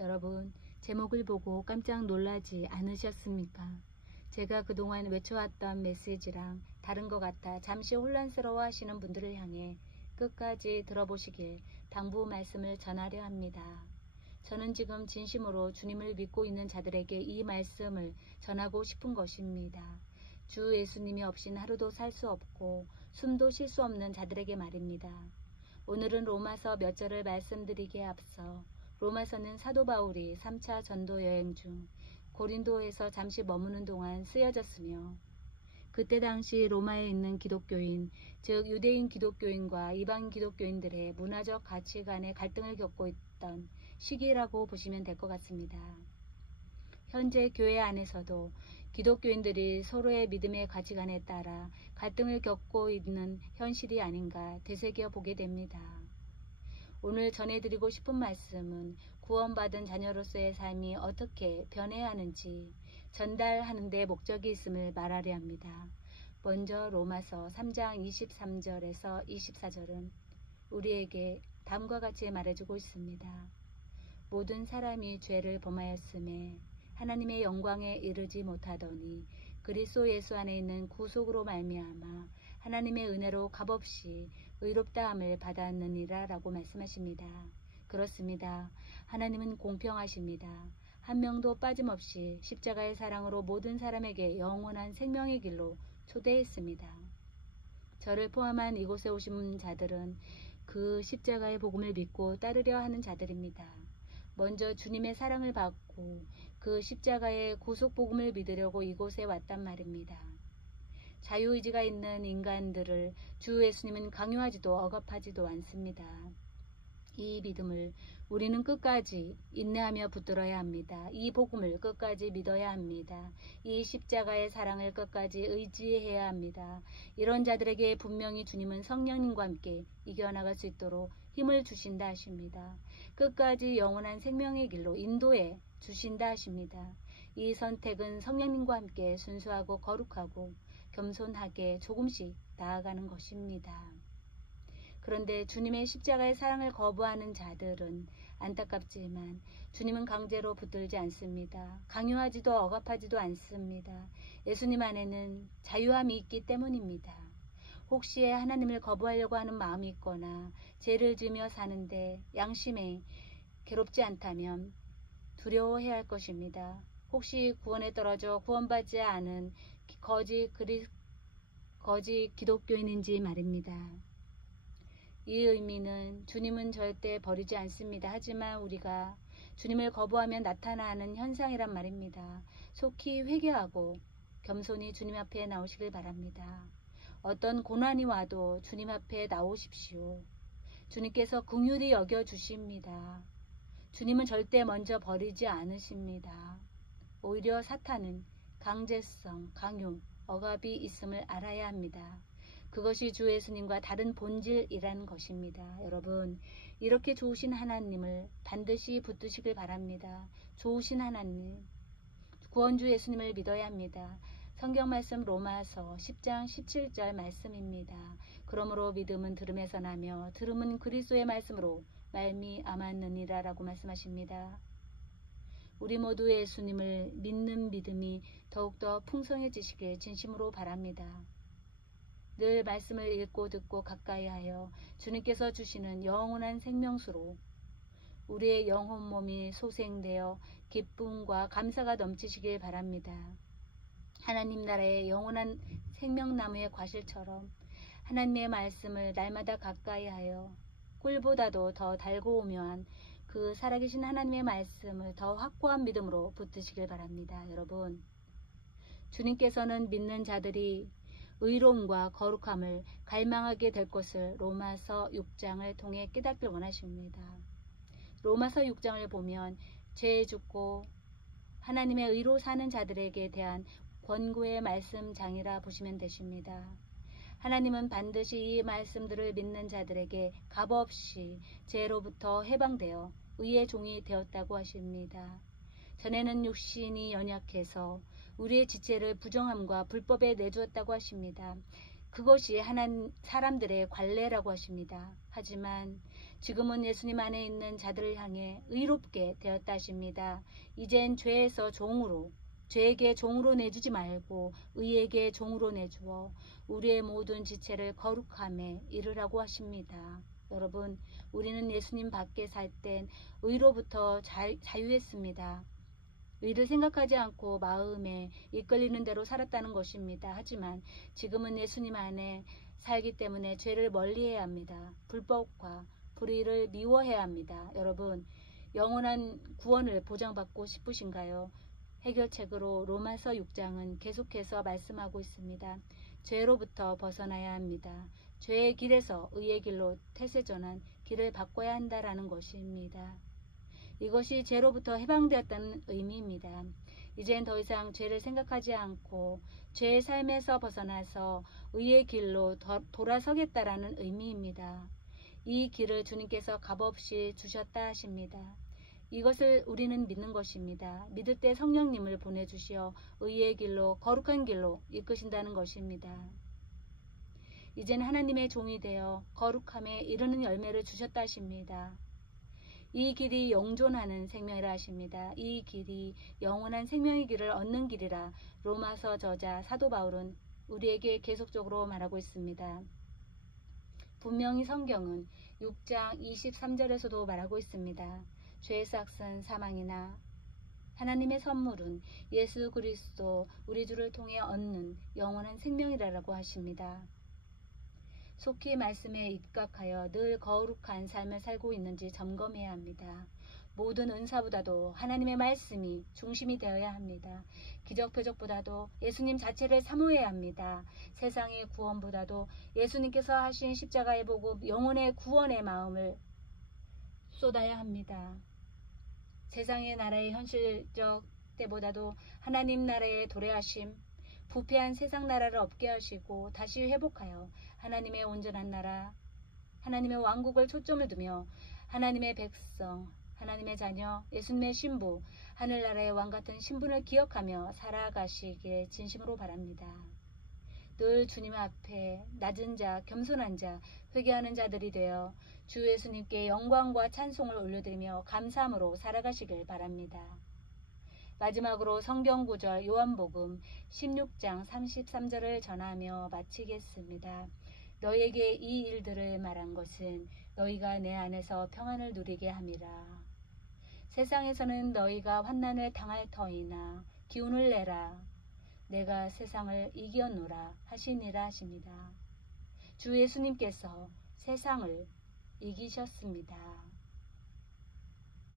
여러분, 제목을 보고 깜짝 놀라지 않으셨습니까? 제가 그동안 외쳐왔던 메시지랑 다른 것 같아 잠시 혼란스러워 하시는 분들을 향해 끝까지 들어보시길 당부 말씀을 전하려 합니다. 저는 지금 진심으로 주님을 믿고 있는 자들에게 이 말씀을 전하고 싶은 것입니다. 주 예수님이 없인 하루도 살 수 없고 숨도 쉴 수 없는 자들에게 말입니다. 오늘은 로마서 몇 절을 말씀드리기에 앞서 로마서는 사도 바울이 3차 전도 여행 중 고린도에서 잠시 머무는 동안 쓰여졌으며 그때 당시 로마에 있는 기독교인, 즉 유대인 기독교인과 이방 기독교인들의 문화적 가치관의 갈등을 겪고 있던 시기라고 보시면 될 것 같습니다. 현재 교회 안에서도 기독교인들이 서로의 믿음의 가치관에 따라 갈등을 겪고 있는 현실이 아닌가 되새겨 보게 됩니다. 오늘 전해드리고 싶은 말씀은 구원받은 자녀로서의 삶이 어떻게 변해야 하는지 전달하는 데 목적이 있음을 말하려 합니다. 먼저 로마서 3장 23절에서 24절은 우리에게 다음과 같이 말해주고 있습니다. 모든 사람이 죄를 범하였음에 하나님의 영광에 이르지 못하더니 그리스도 예수 안에 있는 구속으로 말미암아 하나님의 은혜로 값없이 의롭다함을 받았느니라 라고 말씀하십니다. 그렇습니다. 하나님은 공평하십니다. 한 명도 빠짐없이 십자가의 사랑으로 모든 사람에게 영원한 생명의 길로 초대했습니다. 저를 포함한 이곳에 오신 자들은 그 십자가의 복음을 믿고 따르려 하는 자들입니다. 먼저 주님의 사랑을 받고 그 십자가의 구속 복음을 믿으려고 이곳에 왔단 말입니다. 자유의지가 있는 인간들을 주 예수님은 강요하지도 억압하지도 않습니다. 이 믿음을 우리는 끝까지 인내하며 붙들어야 합니다. 이 복음을 끝까지 믿어야 합니다. 이 십자가의 사랑을 끝까지 의지해야 합니다. 이런 자들에게 분명히 주님은 성령님과 함께 이겨나갈 수 있도록 힘을 주신다 하십니다. 끝까지 영원한 생명의 길로 인도해 주신다 하십니다. 이 선택은 성령님과 함께 순수하고 거룩하고 겸손하게 조금씩 나아가는 것입니다. 그런데 주님의 십자가의 사랑을 거부하는 자들은 안타깝지만 주님은 강제로 붙들지 않습니다. 강요하지도 억압하지도 않습니다. 예수님 안에는 자유함이 있기 때문입니다. 혹시 하나님을 거부하려고 하는 마음이 있거나 죄를 지으며 사는데 양심에 괴롭지 않다면 두려워해야 할 것입니다. 혹시 구원에 떨어져 구원받지 않은 거짓 기독교인인지 말입니다. 이 의미는 주님은 절대 버리지 않습니다. 하지만 우리가 주님을 거부하면 나타나는 현상이란 말입니다. 속히 회개하고 겸손히 주님 앞에 나오시길 바랍니다. 어떤 고난이 와도 주님 앞에 나오십시오. 주님께서 긍휼히 여겨주십니다. 주님은 절대 먼저 버리지 않으십니다. 오히려 사탄은 강제성, 강요, 억압이 있음을 알아야 합니다. 그것이 주 예수님과 다른 본질이라는 것입니다. 여러분, 이렇게 좋으신 하나님을 반드시 붙드시길 바랍니다. 좋으신 하나님, 구원주 예수님을 믿어야 합니다. 성경 말씀 로마서 10장 17절 말씀입니다. 그러므로 믿음은 들음에서 나며 들음은 그리스도의 말씀으로 말미암았느니라 라고 말씀하십니다. 우리 모두 예수님을 믿는 믿음이 더욱더 풍성해지시길 진심으로 바랍니다. 늘 말씀을 읽고 듣고 가까이 하여 주님께서 주시는 영원한 생명수로 우리의 영혼 몸이 소생되어 기쁨과 감사가 넘치시길 바랍니다. 하나님 나라의 영원한 생명나무의 과실처럼 하나님의 말씀을 날마다 가까이 하여 꿀보다도 더 달고 오묘한 그 살아계신 하나님의 말씀을 더 확고한 믿음으로 붙드시길 바랍니다. 여러분, 주님께서는 믿는 자들이 의로움과 거룩함을 갈망하게 될 것을 로마서 6장을 통해 깨닫길 원하십니다. 로마서 6장을 보면 죄에 죽고 하나님의 의로 사는 자들에게 대한 권고의 말씀장이라 보시면 되십니다. 하나님은 반드시 이 말씀들을 믿는 자들에게 값없이 죄로부터 해방되어 의의 종이 되었다고 하십니다. 전에는 육신이 연약해서 우리의 지체를 부정함과 불법에 내주었다고 하십니다. 그것이 사람들의 관례라고 하십니다. 하지만 지금은 예수님 안에 있는 자들을 향해 의롭게 되었다 하십니다. 이젠 죄에서 종으로, 죄에게 종으로 내주지 말고 의에게 종으로 내주어 우리의 모든 지체를 거룩함에 이르라고 하십니다. 여러분, 우리는 예수님 밖에 살 땐 의로부터 자유했습니다. 의를 생각하지 않고 마음에 이끌리는 대로 살았다는 것입니다. 하지만 지금은 예수님 안에 살기 때문에 죄를 멀리해야 합니다. 불법과 불의를 미워해야 합니다. 여러분, 영원한 구원을 보장받고 싶으신가요? 해결책으로 로마서 6장은 계속해서 말씀하고 있습니다. 죄로부터 벗어나야 합니다. 죄의 길에서 의의 길로 태세전환 길을 바꿔야 한다라는 것입니다. 이것이 죄로부터 해방되었다는 의미입니다. 이젠 더 이상 죄를 생각하지 않고 죄의 삶에서 벗어나서 의의 길로 돌아서겠다라는 의미입니다. 이 길을 주님께서 값없이 주셨다 하십니다. 이것을 우리는 믿는 것입니다. 믿을 때 성령님을 보내주시어 의의 길로 거룩한 길로 이끄신다는 것입니다. 이젠 하나님의 종이 되어 거룩함에 이르는 열매를 주셨다 하십니다. 이 길이 영존하는 생명이라 하십니다. 이 길이 영원한 생명의 길을 얻는 길이라 로마서 저자 사도 바울은 우리에게 계속적으로 말하고 있습니다. 분명히 성경은 6장 23절에서도 말하고 있습니다. 죄의 삭은 사망이나 하나님의 선물은 예수 그리스도 우리 주를 통해 얻는 영원한 생명이라고 하십니다. 속히 말씀에 입각하여 늘 거룩한 삶을 살고 있는지 점검해야 합니다. 모든 은사보다도 하나님의 말씀이 중심이 되어야 합니다. 기적 표적보다도 예수님 자체를 사모해야 합니다. 세상의 구원보다도 예수님께서 하신 십자가의 복음 영혼의 구원의 마음을 쏟아야 합니다. 세상의 나라의 현실적 때보다도 하나님 나라의 도래하심, 부패한 세상 나라를 없게 하시고 다시 회복하여 하나님의 온전한 나라, 하나님의 왕국을 초점을 두며 하나님의 백성, 하나님의 자녀, 예수님의 신부, 하늘나라의 왕같은 신분을 기억하며 살아가시길 진심으로 바랍니다. 늘 주님 앞에 낮은 자, 겸손한 자, 회개하는 자들이 되어 주 예수님께 영광과 찬송을 올려드리며 감사함으로 살아가시길 바랍니다. 마지막으로 성경구절 요한복음 16장 33절을 전하며 마치겠습니다. 너희에게 이 일들을 말한 것은 너희가 내 안에서 평안을 누리게 함이라. 세상에서는 너희가 환난을 당할 터이나 기운을 내라. 내가 세상을 이겨노라 하시니라 하십니다. 주 예수님께서 세상을 이기셨습니다.